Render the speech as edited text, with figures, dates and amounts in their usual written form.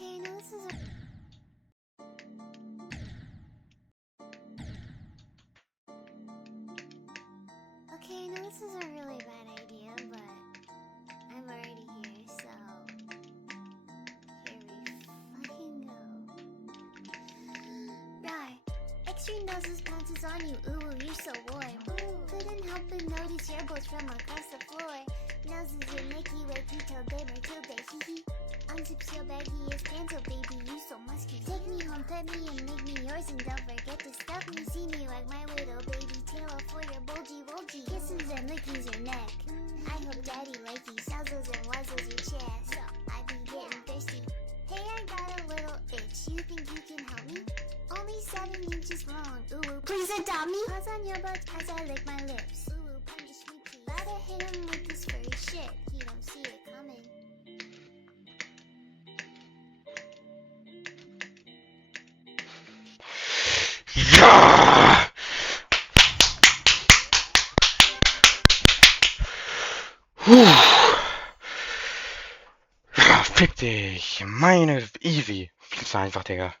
Okay, no, this is Okay, I know this is a really bad idea, but I'm already here, so here we fucking go. Rawr. Extreme noses pounces on you, ooh, you're so warm. Couldn't help but notice your bolts from across the floor. Noses your Mickey Way, Tito, Babe, Tilde, hee hee. Unzips your baggiest pants, oh baby, you so musky. Take me home, pet me, and make me yours, and don't forget to stuff me. See me like my little baby tail for your bulgy wolgy. Kisses and lickies your neck. I hope daddy like you. Nuzzles and wuzzles your chest. I be getting thirsty. Hey, I got a little itch. You think you can help me? Only 7 inches long. Ooh, please adopt me. Paws on your butt as I lick my lips. Ooh, punish me please. Gotta hit him with this furry shit. He don't see it coming. Ja! Ja, fick dich. Meine Easy. Viel zu einfach, Digga.